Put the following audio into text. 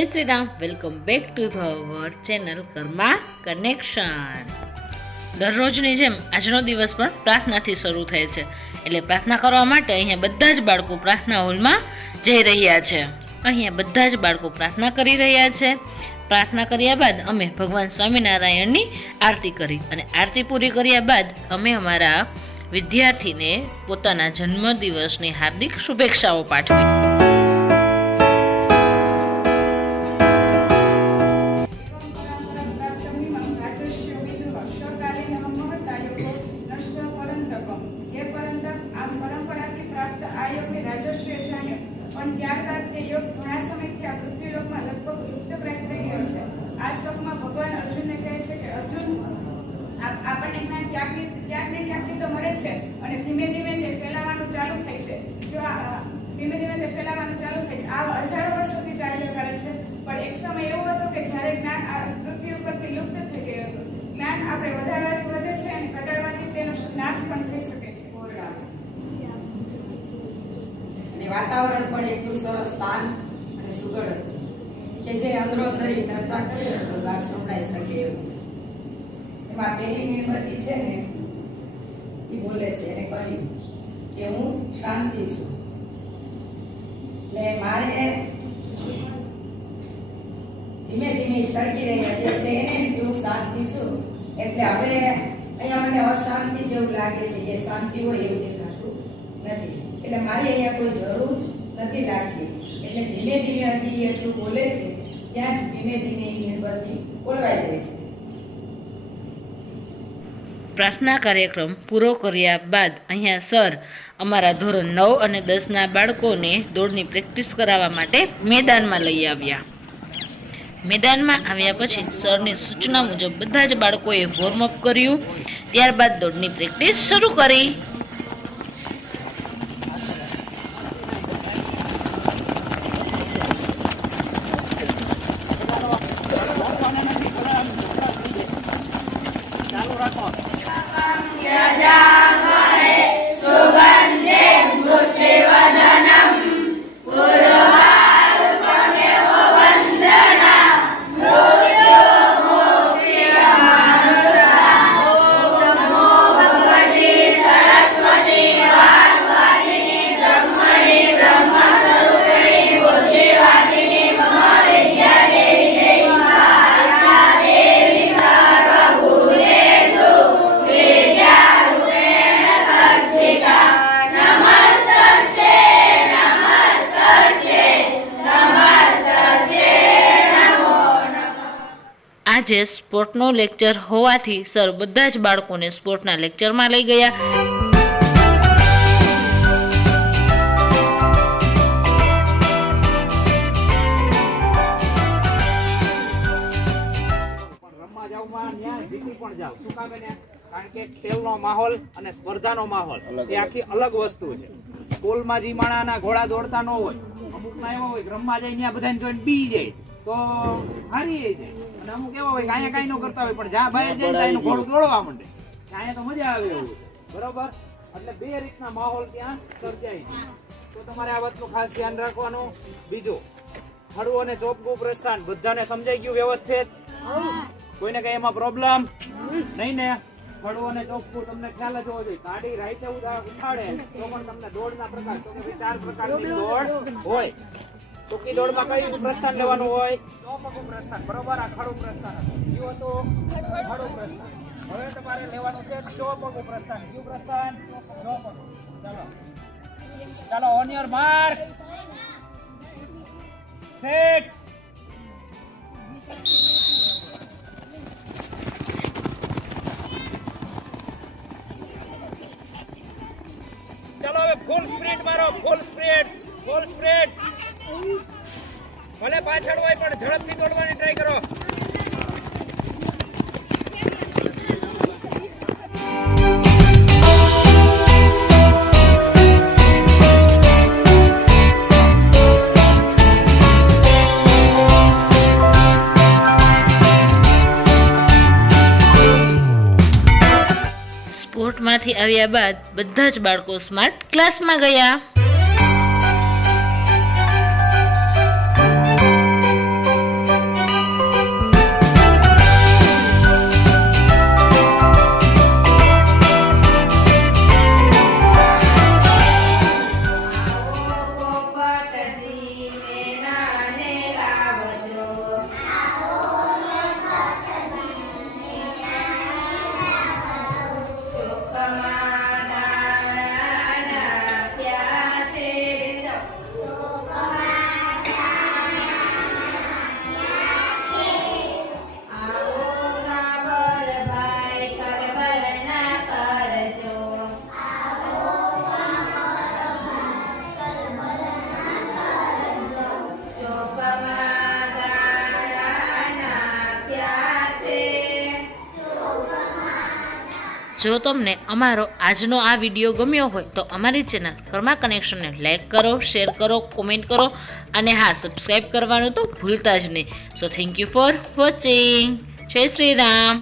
जय Shri Ram. Welcome back to our channel Karma Connection. दररोजनी जेम આજનો દિવસ પણ પ્રાર્થનાથી શરૂ થાય છે, એટલે પ્રાર્થના કરવા માટે અહીંયા બધા જ બાળકો પ્રાર્થના હોલમાં જઈ રહ્યા છે। અહીંયા બધા જ બાળકો પ્રાર્થના કરી રહ્યા છે। પ્રાર્થના કર્યા બાદ અમે ભગવાન સ્વામિનારાયણની આરતી કરી અને આરતી પૂરી કર્યા બાદ અમે અમારા વિદ્યાર્થીને પોતાના જન્મદિવસની હાર્દિક શુભેચ્છાઓ પાઠવી। પણ ત્યારબાદ તે યોગ ઘણા સમયથી આ પૃથ્વીલોકમાં લગભગ લુપ્તપ્રાય થઈ ગયો છે। આ શ્લોકમાં ભગવાન અર્જુનને કહે છે કે અર્જુન, આપણને જ્ઞાન ક્યાંકથી તો મળે છે અને ધીમે ધીમે તે ફેલાવાનું ચાલુ થાય છે। જો ધીમે ધીમે તે ફેલાવાનું ચાલુ થાય છે, આ હજારો વર્ષોથી ચાલ્યા કરે છે। પણ એક સમય એવો હતો કે જ્યારે જ્ઞાન આ પૃથ્વી ઉપરથી લુપ્ત થઈ ગયું હતું। જ્ઞાન આપણે વધારવાથી વધે છે અને ઘટાડવાથી તેનો નાશ પણ થઈ શકે છે। વાતાવરણ પણ એટલું સરસ શાંત અને સુઘડ હતું કે જે અંદરો અંદરની ચર્ચા કરી તો બહાર સંભળાઈ શકે એવું। એમાં પહેલી મેમ્બરની છે ને, એ બોલે છે, એને કહ્યું કે હું શાંતિ છું, એટલે મારે ધીમે ધીમે સળગી રહી હતી, એટલે એને કે હું શાંતિ છું, એટલે હવે અહીંયા મને અશાંતિ જેવું લાગે છે કે શાંતિ હોય એવું દેખાતું નથી, એટલે મારે અહીંયા કોઈ જરૂર નથી લાગતી। એટલે ધીમે ધીમે હજી એટલું બોલે છે, ત્યાં જ ધીમે ધીમે એ મેમ્બરથી બોલવાઈ જાય છે। પ્રાર્થના કાર્યક્રમ પૂરો કર્યા બાદ અહીંયા સર અમારા ધોરણ 9 અને 10ના બાળકોને દોડની પ્રેક્ટિસ કરાવવા માટે મેદાનમાં લઈ આવ્યા। મેદાનમાં આવ્યા પછી સરની સૂચના મુજબ બધા જ બાળકોએ વોર્મઅપ કર્યું, ત્યારબાદ દોડની પ્રેક્ટિસ શરૂ કરી। આજે સ્પોર્ટનો લેક્ચર હોવાથી સર બધા જ બાળકોને સ્પોર્ટના લેક્ચરમાં લઈ ગયા। કારણ કે ખેલનો માહોલ અને સ્પર્ધાનો માહોલ એ આખી અલગ વસ્તુ છે। સ્કૂલમાં જે માણાના ઘોડા દોડતા ન હોય, અમુક ના એવા હોય રમવા જાય ત્યાં બધાને જોઈને બી જાય તો હારી જાય, અને અમુક એવા હોય કે અહીંયા કઈ ન કરતા હોય પણ જ્યાં બહાર જાય એનું ઘોડું દોડવા માંડે, અહીંયા તો મજા આવે એવું, બરોબર। એટલે બે રીતના માહોલ ત્યાં સર્જાય છે, તો તમારે આ વાતનું ખાસ ધ્યાન રાખવાનું। બીજું, હળવું અને ચોપગું પ્રસ્થાન બધાને સમજાઈ ગયું વ્યવસ્થિત? કોઈને કઈ એમાં પ્રોબ્લેમ નહીં ને? હળવું અને ચોખ્ખું તમને ખ્યાલ જ હોવો જોઈએ। ગાડી રાઈતે ઉઠાડે તો પણ તમને દોડના પ્રકાર, તો કે 4 પ્રકારની દોડ હોય। ટૂંકી દોડમાં કઈ પ્રસ્થાન લેવાનું હોય? ચોપગું પ્રસ્થાન, બરોબર। આ ખડું પ્રસ્થાન કયું હતું? ખડું પ્રસ્થાન। હવે તમારે લેવાનું છે ચોપગું પ્રસ્થાન। કયું પ્રસ્થાન? ચોપગું। ચાલો ચાલો, ઓન યોર માર્ક, સેટ। ચાલો હવે ફૂલ સ્પ્રિન્ટ મારો, ફૂલ સ્પ્રિન્ટ, ફૂલ સ્પ્રિન્ટ। ભલે પાછળ હોય પણ ઝડપથી દોડવાની ટ્રાય કરો। સ્પોર્ટમાંથી આવ્યા બાદ બધા જ બાળકો સ્માર્ટ ક્લાસમાં ગયા। જો તમને અમારો આજનો આ વિડીયો ગમ્યો હોય તો અમારી ચેનલ કર્મા કનેક્શનને લાઈક કરો, શેર કરો, કોમેન્ટ કરો અને હા, સબસ્ક્રાઈબ કરવાનું તો ભૂલતા જ નહીં. So thank you for watching. જય શ્રી રામ.